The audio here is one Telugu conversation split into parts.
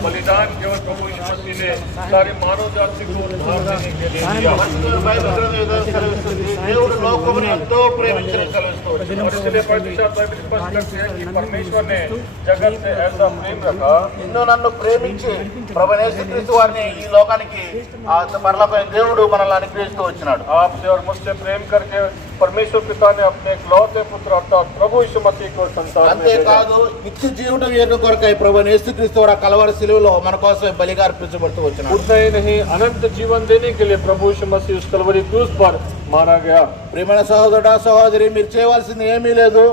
बलिदान केवल प्रभु यीशु मसीह ने सारी मानव जाति को उद्धार देने के लिए दिया బైబిల్ గ్రంథం ఏదో సెలవిస్తుంది దేవుడు లోకమును ఎంతో ప్రేమించిన సెలవిస్తుంది और इसलिए पवित्र बाइबल स्पष्ट करती है कि परमेश्वर ने जगत से ऐसा प्रेम रखा నిన్ను నన్ను ప్రేమించి ప్రభు యేసుక్రీస్తు వారిని ఈ లోకానికి ఆ పరలోకమైన దేవుడు మనల్ని అనుగ్రహిస్తూ వచ్చినాడు आपसे और मुझसे प्रेम करके परमेश्वर पिता ने अपने इकलौते पुत्र अर्थात प्रभु यीशु मसीह को संसार में भेजा అంతేకాదు నిత్య జీవితం ఏదో కొరకై ప్రభు యేసుక్రీస్తు వారు ఆ కలవరి సిలువలో మన కోసం బలిగా అర్పించబడుతూ వచ్చినాడు उतना ही नहीं अनंत जीवन देने के लिए प्रभु यीशु मसीह उस कलवरी क्रूस पर मारा गया ప్రియమైన సహోదరుడా సహోదరి మీరు చేయవలసింది ఏమీ లేదు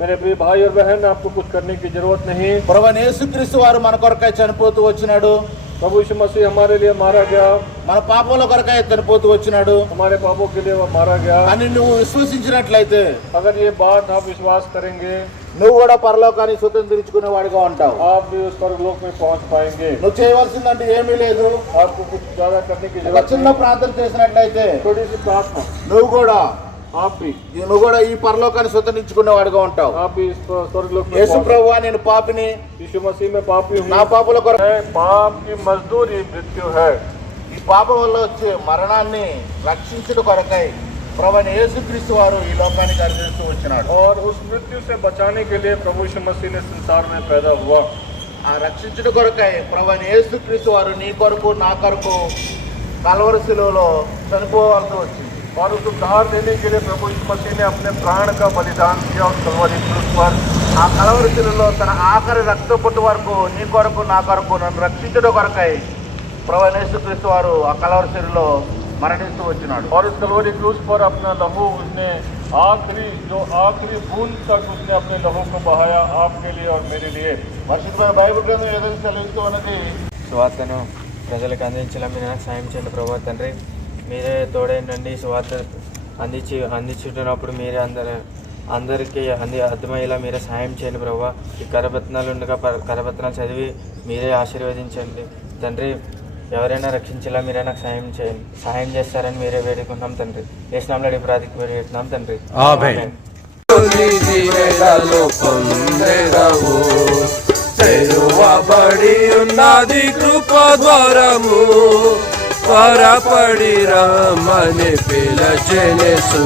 मेरे प्रिय भाई और बहन आपको कुछ करने की जरूरत नहीं ప్రభు యేసుక్రీస్తు వారు మన కొరకై చనిపోతూ వచ్చినాడు प्रभु यीशु मसीह हमारे लिए मारा गया మన పాపముల కొరకై చనిపోతూ వచ్చినాడు हमारे पापों के लिए वो मारा गया అని నువ్వు విశ్వసించినట్లయితే अगर ये बात आप विश्वास करेंगे నువ్వు కూడా పరలోకాన్ని స్వతంత్రించుకునే వాడిగా ఉంటావు आप भी उस स्वर्गलोक में पहुंच पाएंगे నువ్వు చేయవలసిందంటే ఏమీ లేదు आपको कुछ ज्यादा करने की ఒక जरूरत చిన్న नहीं ప్రార్థన చేసినట్లయితే थोड़ी सी प्रार्थना నువ్వు కూడా आप भी నువ్వు కూడా ఈ పరలోకాన్ని స్వతంత్రించుకునే వాడిగా ఉంటావు आप भी इस स्वर्गलोक में యేసు पहुंच- ప్రభు నేను పాపిని यीशु मसीह में पापी నా हूँ పాపల కొరకు है पाप की मजदूरी मृत्यु है ఈ పాపం వల్ల వచ్చే మరణాన్ని రక్షించుట కొరకై ప్రభు యేసుక్రీస్తు వారు ఈ లోకానికి అనుగ్రహిస్తూ వచ్చినాడు और उस मृत्यु से बचाने के लिए प्रभु यीशु मसीह ने संसार में पैदा हुआ ఆ రక్షించుట కొరకై ప్రభు యేసుక్రీస్తు వారు నీ కొరకు నా కొరకు కలవరి శిలువలో చనిపోవాల్సి వచ్చింది और उस उद्धार देने के लिए प्रभु यीशु मसीह ने अपने प्राण का बलिदान किया उस कलवरी क्रूस पर ఆ కలవరి శిలువలో తన ఆఖరి రక్త పొట్టు వరకు నీ కొరకు నా కొరకు నన్ను రక్షించుట కొరకై ప్రభు యేసుక్రీస్తు వారు ఆ కలవరి శిలువలో మరణిస్తూ వచ్చినాడు और इस कलवरी क्रूस पर अपना लहू उसने आखिरी जो आखिरी बूंद तक उसने अपने लहू को बहाया आपके लिए और मेरे लिए పరిశుద్ధమైన బైబిల్ గ్రంథం ఏదైతే సెలవిస్తూ ఉన్నది సువార్తను ప్రజలకు అందించేలా మీరు నాకు సాయం చేయండి ప్రభా తండ్రి మీరే తోడైండండి సువార్త అందించి అందించుతున్నప్పుడు మీరే అందరు అందరికీ అంది అర్థమయ్యేలా మీరే సాయం చేయండి ప్రభా. ఈ కరపత్నాలు ఉండగా కరపత్నాలు చదివి మీరే ఆశీర్వదించండి. తండ్రి ఎవరైనా రక్షించేలా మీరే నాకు సాయం చేయండి. సాయం చేస్తారని మీరే వేడుకుంటాం తండ్రి. వేసినాంలో అడిగి ప్రాతికి వేడుకుంటున్నాం తండ్రి తెరువబడి ఉన్నది కృప ద్వారము. త్వరపడి రమ్మని పిలచెనెసు.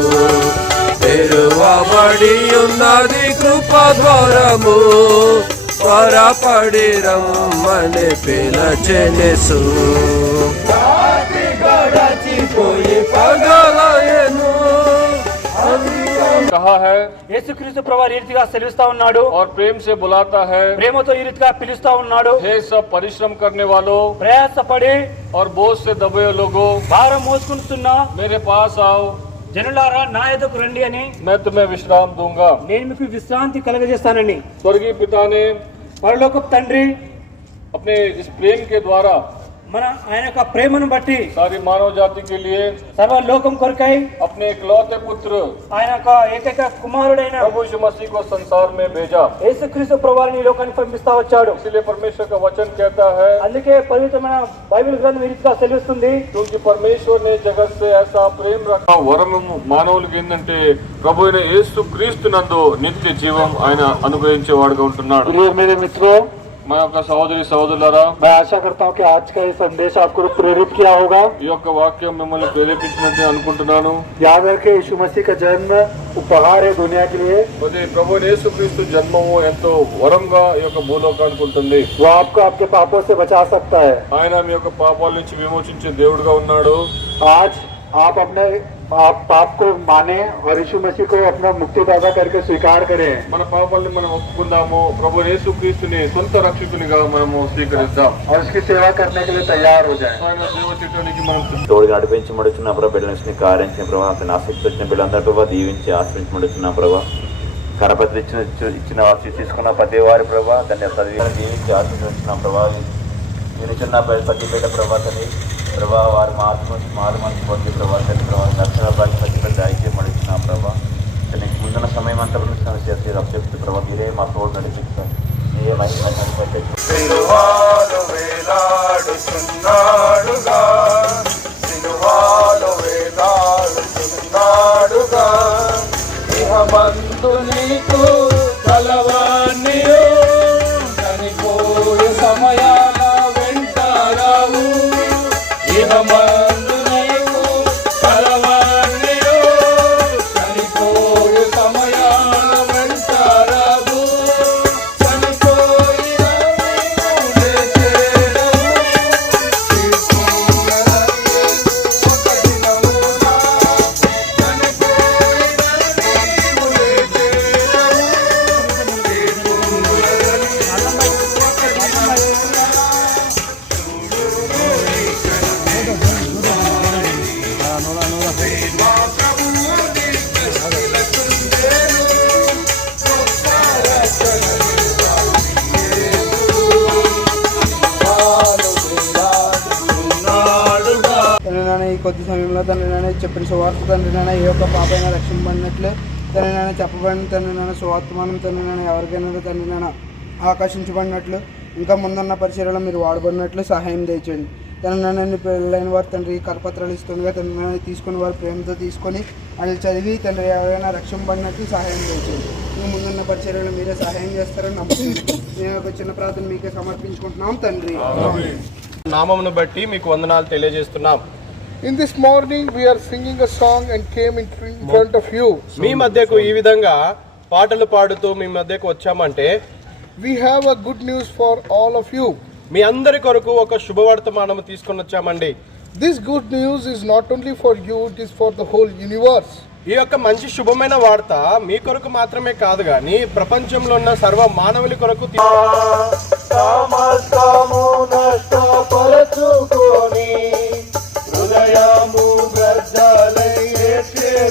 తెరువబడి ఉన్నది కృప ద్వారము. త్వరపడి రమ్మని పిలచెనెసు. రాత్రి గడచిపోయి పగలయను कहा है యేసుక్రీస్తు ప్రభు ఈ రీతిగా సెలవిస్తా ఉన్నాడు और प्रेम से बुलाता है ప్రేమతో ఈ రీతిగా పిలుస్తా ఉన్నాడు हे सब परिश्रम करने वालों ప్రయాసపడి और बोझ से दबे लोगों భారం మోసుకుంటున్న मेरे पास आओ జనులారా నా ఎదుకు రండి అని मैं तुम्हें विश्राम दूंगा నేను మీకు విశ్రాంతి కలగజేస్తానని स्वर्गीय पिता ने పరలోక తండ్రి अपने इस प्रेम के द्वारा మన ఆయన యొక్క ప్రేమను బట్టి సారీ మానవ జాతికి సర్వ లోకం కొరకై అప్నే ఇకలౌతే పుత్ర. ఆయన యొక్క ఏకైక కుమారుడైన ప్రభు యీశు మసీహ్ కో సంసార్ మే భేజా. యేసుక్రీస్తు ప్రభువారిని లోకానికి పంపిస్తా వచ్చాడు. ఇసిలే పరమేశ్వర్ కా వచన కేతా హై. అందుకే పవిత్రమైన బైబిల్ గ్రంథం ఇదిగా తెలుస్తుంది క్యోంకి పరమేశ్వర్ నే జగత్ సే ఐసా ప్రేమ రఖా వరము మానవులకి ఏందంటే ప్రభు అయిన యేసుక్రీస్తు నందు నిత్య జీవం ఆయన అనుగ్రహించేవాడుగా ఉంటున్నాడు. మీరు మిత్రో मित्रों మా యొక్క సహోదరి సహోదరులారా मैं आशा करता हूँ कि आज का ये संदेश आपको प्रेरित किया होगा ఈ యొక్క వాక్యం మిమ్మల్ని ప్రేరేపించినట్టు అనుకుంటున్నాను याद रखें यीशु मसीह का जन्म उपहार है दुनिया के लिए మరి ప్రభు అయిన యేసుక్రీస్తు జన్మము ఎంతో వరంగా ఈ యొక్క భూలోకానికి ఉంటుంది वो आपको आपके पापों से बचा सकता है ఆయన మీ యొక్క పాపాల నుంచి విమోచించే దేవుడుగా ఉన్నాడు आज आप अपने आप पाप को माने और यीशु मसीह को अपना मुक्तिदाता करके स्वीकार करें మన పాపాలని మనం ఒప్పుకుందాము ప్రభు యేసుక్రీస్తుని సొంత రక్షకునిగా మనము స్వీకరిద్దాం और उसकी सेवा करने के लिए तैयार हो जाएं ఆయన సేవ చేయడానికి మనం తోడుగా నడిపించమడుచున్న ప్రభా బిడ్డలని కార్యించిన ప్రభా అతని ఆసక్తి వచ్చిన బిడ్డలందరూ ప్రభా దీవించి ఆశ్రయించమడుచున్న ప్రభా కరపత్రి ఇచ్చిన ఇచ్చిన వాసి తీసుకున్న ప్రతి వారి ప్రభా దాన్ని చదివి దీవించి ఆశ్రయించున్నాం ప్రభా వినిచున్న ప్రతి బిడ్డ ప్రభాతని ప్రభా వారి మార్పు మారు మనసు పొంది ప్రభా తల్లి ప్రభా దక్షిణ భాష ప్రతి దయచేసి ఐక్యమడుచున్నాం ప్రభా. నీకు ముందున్న సమయం అంతా చేసి రక్షిస్తూ ప్రభా మీరే మా తోడు నడిపిస్తాను మీరే మహిమ కనిపెట్టే కొద్ది తండ్రినైనా తండ్రి చెప్పిన సువార్త తండ్రి నాన్న ఏ ఒక్క పాపైనా రక్షింపడినట్లు తండ్రి నాన్న చెప్పబడిన తండ్రినైనా సువార్తమానం తండ్రినైనా ఎవరికైనా తండ్రినైనా ఆకర్షించబడినట్లు. ఇంకా ముందున్న పరిచయలో మీరు వాడబడినట్లు సహాయం దయచేయండి. తండ్రి పెళ్ళైన వారు తండ్రి కరపత్రాలు ఇస్తుండగా తండ్రి తీసుకుని వారు ప్రేమతో తీసుకొని అది చదివి తండ్రి ఎవరైనా రక్షింపబడినట్లు సహాయం దయచేయండి. మీ ముందున్న పరిచయలో మీరే సహాయం చేస్తారని నమ్మకం మేము ఒక చిన్న ప్రార్థన మీకే సమర్పించుకుంటున్నాం తండ్రి. నామమును బట్టి మీకు వందనాలు తెలియజేస్తున్నాం. In this morning we are singing a song and came in front of you మీ మధ్యకు ఈ విధంగా పాటలు పాడుతూ మీ మధ్యకు వచ్చామంటే we have a good news for all of you మీ అందరి కొరకు ఒక శుభవర్తమానము తీసుకొని వచ్చామండి. This good news is not only for you it is for the whole universe ఈ యొక్క మంచి శుభమైన వార్త మీ కొరకు మాత్రమే కాదు గాని ప్రపంచంలో ఉన్న సర్వ మానవుల కొరకు తీసుకుంటాం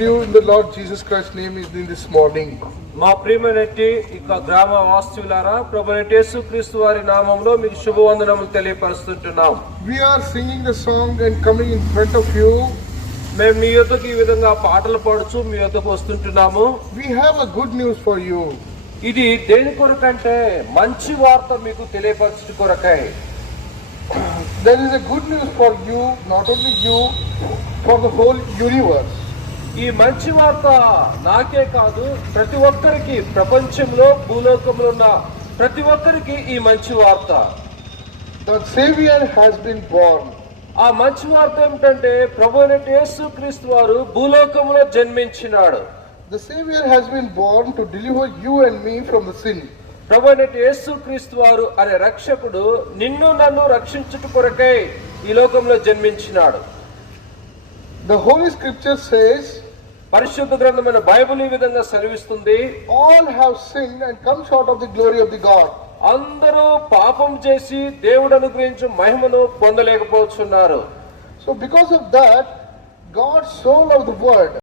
live in the Lord Jesus Christ name is in this morning మా ప్రియమైనటి ఇక గ్రామ వాస్తులారా ప్రభు నటేసు క్రీస్తు వారి నామంలో మీకు శుభవందనములు తెలియపరుస్తుంటున్నాం. We are singing the song and coming in front of you మేము మీ యొక్కకు ఈ విధంగా పాటలు పాడుచు మీ యొక్కకు వస్తుంటున్నాము. We have a good news for you ఇది దేని కొరకంటే మంచి వార్త మీకు తెలియపరచడం కొరకై. There is a good news for you not only you for the whole universe ఈ మంచి వార్త నాకే కాదు ప్రతి ఒక్కరికి ప్రపంచంలో భూలోకంలో ఉన్న ప్రతి ఒక్కరికి ఈ మంచి వార్త The Savior has been born. ఆ మంచి వార్త ఏమిటంటే ప్రభు యేసు క్రీస్తు వారు భూలోకంలో జన్మించినాడు The Savior has been born to deliver you and me from the sin. ప్రభు యేసు క్రీస్తు వారు అనే రక్షకుడు నిన్ను నన్ను రక్షించుట కొరకై ఈ లోకంలో జన్మించినాడు ద హోలీ స్క్రిప్చర్ సేస్ పరిశుద్ధ గ్రంథమైన బైబిల్ ఈ విధంగా సెలవిస్తుంది. All have sin and comes short of the glory of the God అందరూ పాపం చేసి దేవుడు అనుగ్రహించు మహిమను పొందలేకపోతున్నారు. So because of that God soul of the world